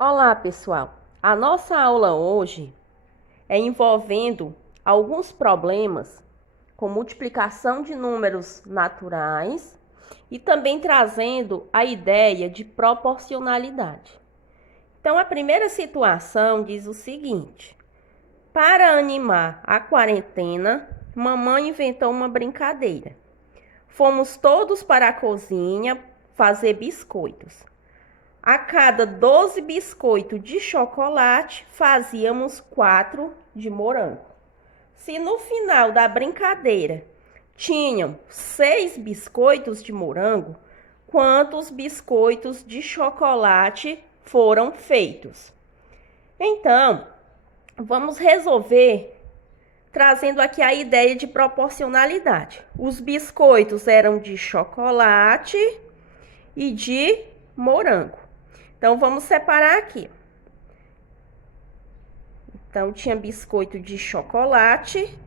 Olá, pessoal! A nossa aula hoje é envolvendo alguns problemas com multiplicação de números naturais e também trazendo a ideia de proporcionalidade. Então, a primeira situação diz o seguinte: para animar a quarentena, mamãe inventou uma brincadeira. Fomos todos para a cozinha fazer biscoitos. A cada 12 biscoitos de chocolate, fazíamos 4 de morango. Se no final da brincadeira tinham 6 biscoitos de morango, quantos biscoitos de chocolate foram feitos? Então, vamos resolver trazendo aqui a ideia de proporcionalidade. Os biscoitos eram de chocolate e de morango. Então, vamos separar aqui. Então, tinha biscoito de chocolate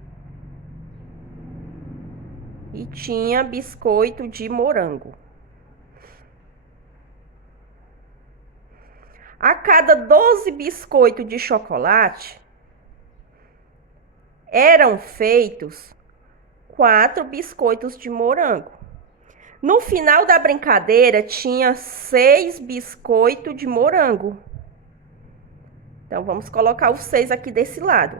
e tinha biscoito de morango. A cada 12 biscoitos de chocolate, eram feitos 4 biscoitos de morango. No final da brincadeira, tinha 6 biscoitos de morango. Então, vamos colocar os 6 aqui desse lado.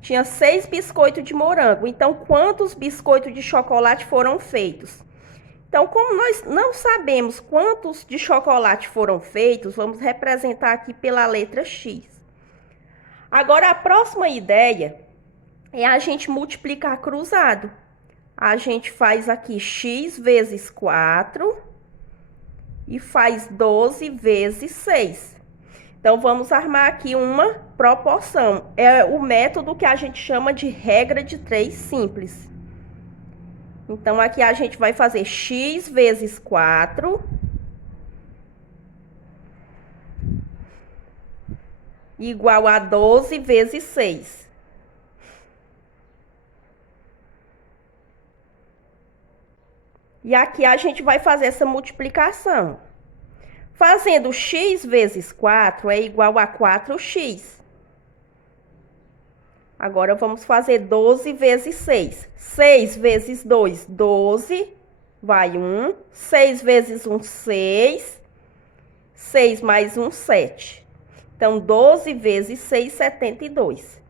Tinha 6 biscoitos de morango. Então, quantos biscoitos de chocolate foram feitos? Então, como nós não sabemos quantos de chocolate foram feitos, vamos representar aqui pela letra X. Agora, a próxima ideia é a gente multiplicar cruzado. A gente faz aqui x vezes 4 e faz 12 vezes 6. Então, vamos armar aqui uma proporção. É o método que a gente chama de regra de 3 simples. Então, aqui a gente vai fazer x vezes 4 igual a 12 vezes 6. E aqui a gente vai fazer essa multiplicação. Fazendo x vezes 4 é igual a 4x. Agora, vamos fazer 12 vezes 6. 6 vezes 2, 12. Vai 1. 6 vezes 1, 6. 6 mais 1, 7. Então, 12 vezes 6, 72.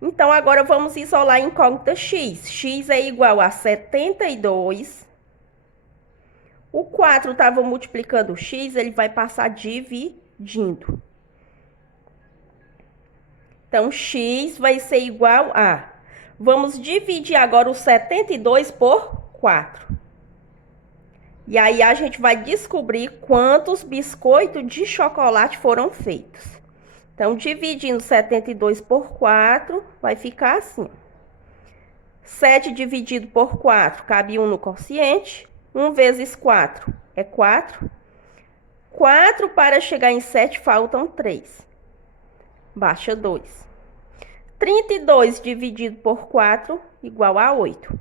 Então, agora vamos isolar a incógnita x. X é igual a 72. O 4 estava multiplicando o x, ele vai passar dividindo. Então, x vai ser igual a... Vamos dividir agora o 72 por 4. E aí, a gente vai descobrir quantos biscoitos de chocolate foram feitos. Então, dividindo 72 por 4, vai ficar assim. 7 dividido por 4, cabe 1 no quociente. 1 vezes 4 é 4. 4 para chegar em 7, faltam 3. Baixa 2. 32 dividido por 4, igual a 8.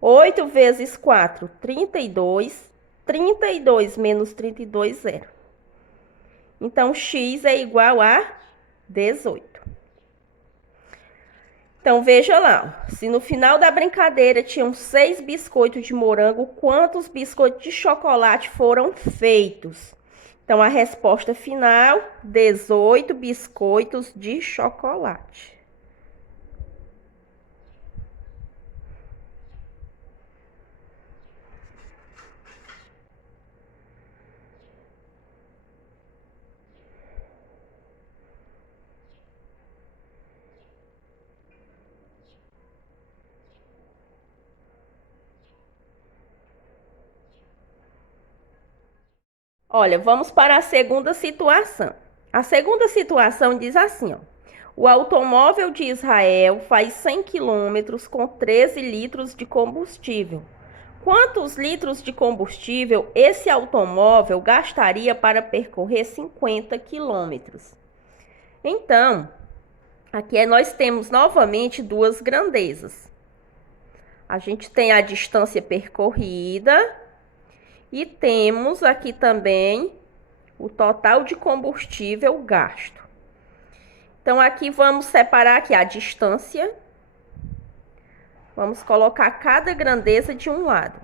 8 vezes 4, 32. 32 menos 32, 0. Então, x é igual a 18. Então, veja lá. Se no final da brincadeira tinham 6 biscoitos de morango, quantos biscoitos de chocolate foram feitos? Então, a resposta final, 18 biscoitos de chocolate. Olha, vamos para a segunda situação. A segunda situação diz assim, ó. O automóvel de Israel faz 100 quilômetros com 13 litros de combustível. Quantos litros de combustível esse automóvel gastaria para percorrer 50 quilômetros? Então, aqui nós temos novamente duas grandezas. A gente tem a distância percorrida e temos aqui também o total de combustível gasto. Então, aqui vamos separar aqui a distância. Vamos colocar cada grandeza de um lado.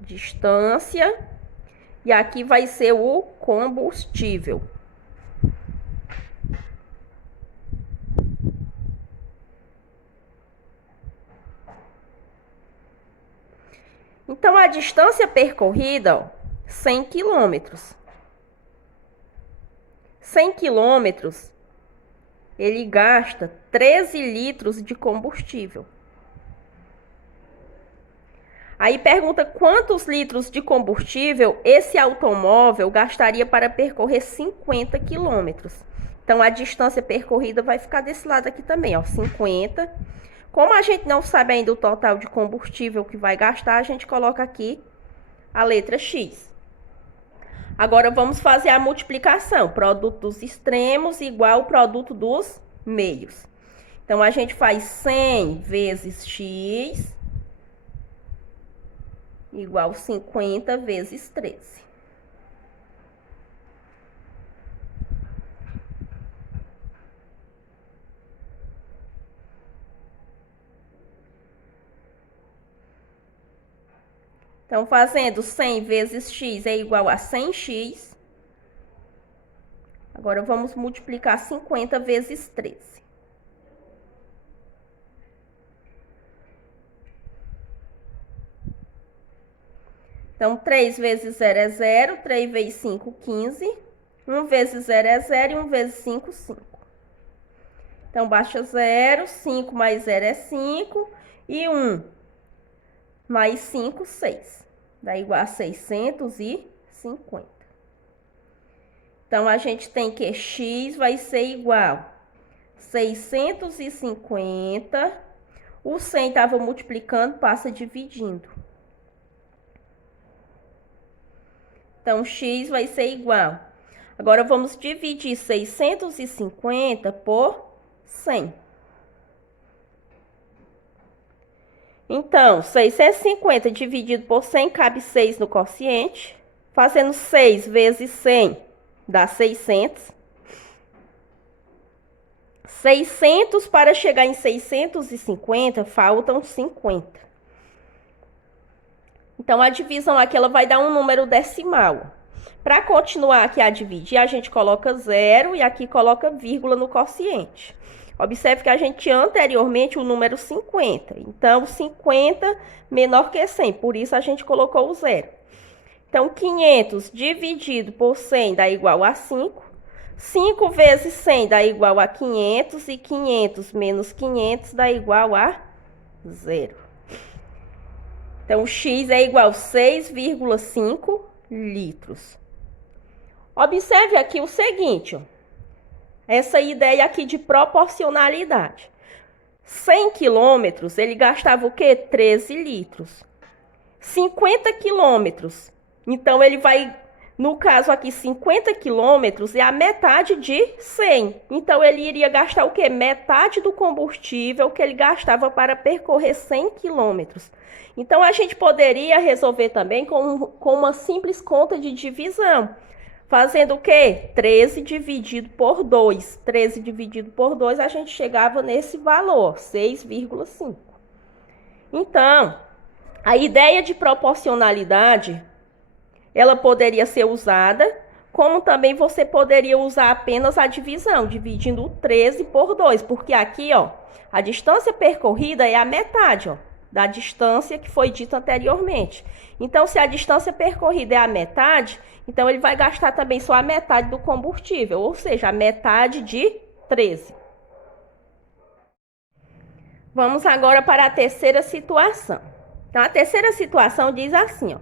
Distância. E aqui vai ser o combustível. Então, a distância percorrida, ó, 100 quilômetros. 100 quilômetros, ele gasta 13 litros de combustível. Aí pergunta quantos litros de combustível esse automóvel gastaria para percorrer 50 quilômetros. Então, a distância percorrida vai ficar desse lado aqui também, ó, 50. Como a gente não sabe ainda o total de combustível que vai gastar, a gente coloca aqui a letra X. Agora, vamos fazer a multiplicação. Produto dos extremos igual ao produto dos meios. Então, a gente faz 100 vezes X igual 50 vezes 13. Então, fazendo 100 vezes x é igual a 100x. Agora, vamos multiplicar 50 vezes 13. Então, 3 vezes 0 é 0, 3 vezes 5, 15. 1 vezes 0 é 0 e 1 vezes 5, 5. Então, baixa 0, 5 mais 0 é 5 e 1 mais 5, 6. Dá igual a 650. Então, a gente tem que x vai ser igual a 650. O 100 estava multiplicando, passa dividindo. Então, x vai ser igual. Agora, vamos dividir 650 por 100. Então, 650 dividido por 100 cabe 6 no quociente. Fazendo 6 vezes 100 dá 600. 600 para chegar em 650, faltam 50. Então, a divisão aqui ela vai dar um número decimal. Para continuar aqui a dividir, a gente coloca 0 e aqui coloca vírgula no quociente. Observe que a gente tinha anteriormente o número 50. Então, 50 menor que 100, por isso a gente colocou o 0. Então, 500 dividido por 100 dá igual a 5. 5 vezes 100 dá igual a 500 e 500 menos 500 dá igual a 0. Então, x é igual a 6,5 litros. Observe aqui o seguinte, ó. Essa ideia aqui de proporcionalidade. 100 quilômetros, ele gastava o quê? 13 litros. 50 quilômetros. Então, ele vai, no caso aqui, 50 quilômetros é a metade de 100. Então, ele iria gastar o quê? Metade do combustível que ele gastava para percorrer 100 quilômetros. Então, a gente poderia resolver também com uma simples conta de divisão. Fazendo o quê? 13 dividido por 2. 13 dividido por 2, a gente chegava nesse valor, 6,5. Então, a ideia de proporcionalidade, ela poderia ser usada, como também você poderia usar apenas a divisão, dividindo o 13 por 2. Porque aqui, ó, a distância percorrida é a metade, ó, da distância que foi dita anteriormente. Então, se a distância percorrida é a metade, então ele vai gastar também só a metade do combustível, ou seja, a metade de 13. Vamos agora para a terceira situação. Então, a terceira situação diz assim, ó.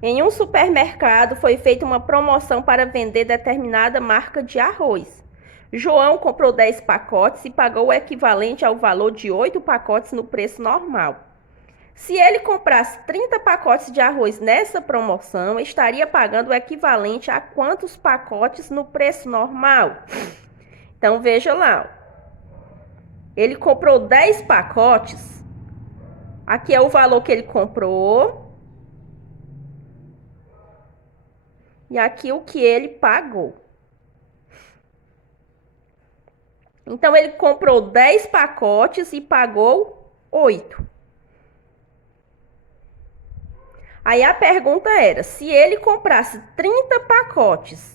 Em um supermercado foi feita uma promoção para vender determinada marca de arroz. João comprou 10 pacotes e pagou o equivalente ao valor de 8 pacotes no preço normal. Se ele comprasse 30 pacotes de arroz nessa promoção, estaria pagando o equivalente a quantos pacotes no preço normal? Então, veja lá. Ele comprou 10 pacotes. Aqui é o valor que ele comprou. e aqui o que ele pagou. Então, ele comprou 10 pacotes e pagou 8. Aí a pergunta era, se ele comprasse 30 pacotes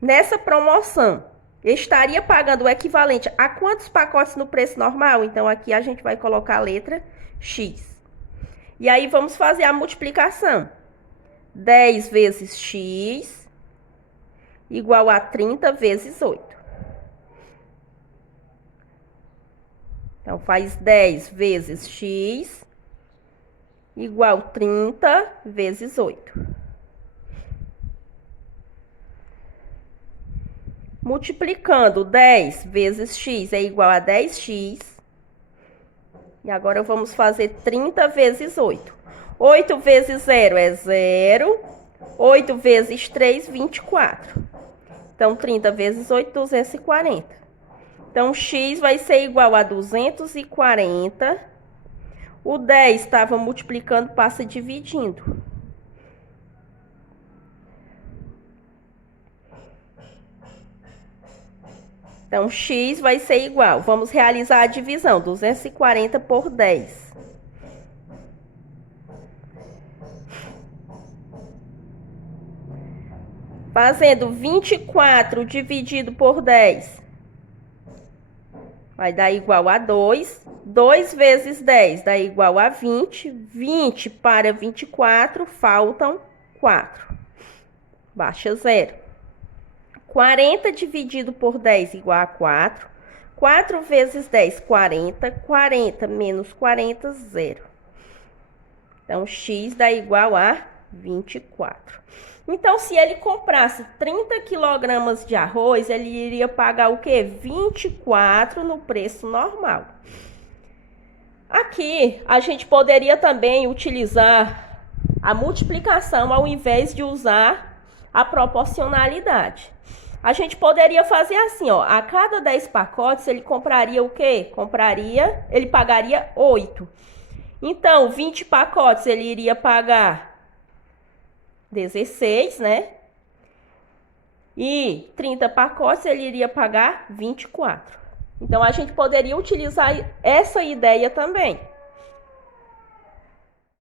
nessa promoção, estaria pagando o equivalente a quantos pacotes no preço normal? Então, aqui a gente vai colocar a letra X. E aí, vamos fazer a multiplicação. 10 vezes X igual a 30 vezes 8. Então, faz 10 vezes X igual 30 vezes 8. Multiplicando 10 vezes X é igual a 10x. E agora vamos fazer 30 vezes 8. 8 vezes 0 é 0. 8 vezes 3, 24. Então, 30 vezes 8, 240. Então, x vai ser igual a 240. O 10 estava multiplicando, passa dividindo. Então, x vai ser igual. Vamos realizar a divisão. 240 por 10. Fazendo 24 dividido por 10. Vai dar igual a 2. 2 vezes 10 dá igual a 20. 20 para 24, faltam 4. Baixa 0. 40 dividido por 10 igual a 4. 4 vezes 10, 40. 40 menos 40, 0. Então, x dá igual a 24. Então, se ele comprasse 30 quilogramas de arroz, ele iria pagar o quê? 24 no preço normal. Aqui, a gente poderia também utilizar a multiplicação ao invés de usar a proporcionalidade. A gente poderia fazer assim, ó, a cada 10 pacotes ele compraria o quê? Ele pagaria 8. Então, 20 pacotes ele iria pagar 16, né? E 30 pacotes ele iria pagar 24. Então, a gente poderia utilizar essa ideia também.